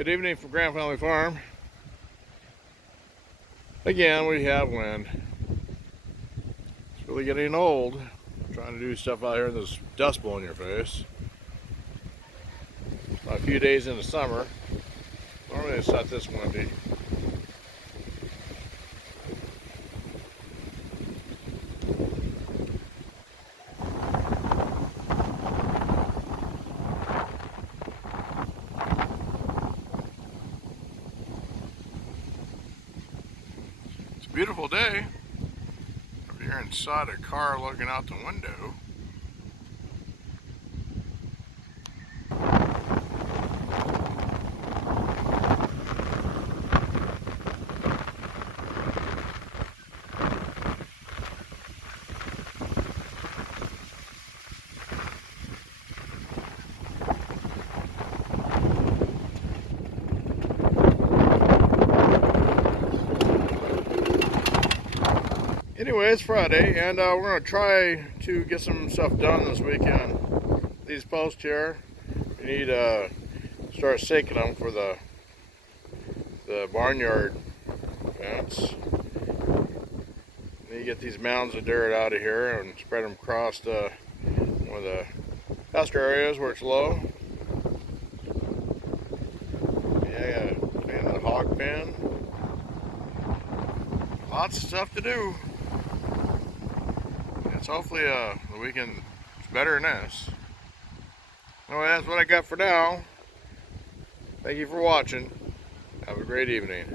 Good evening from Grand Family Farm. Again, we have wind. It's really getting old trying to do stuff out here in this dust blowing your face. A few days into summer. Normally it's not this windy. It's a beautiful day. Over here inside a car looking out the window. Anyway, it's Friday, and we're going to try to get some stuff done this weekend. These posts here, we need to start staking them for the barnyard fence. Need to get these mounds of dirt out of here and spread them across one of the pasture areas where it's low. Yeah, clean the hog pen. Lots of stuff to do. It's hopefully the weekend is better than this. Anyway, that's what I got for now. Thank you for watching. Have a great evening.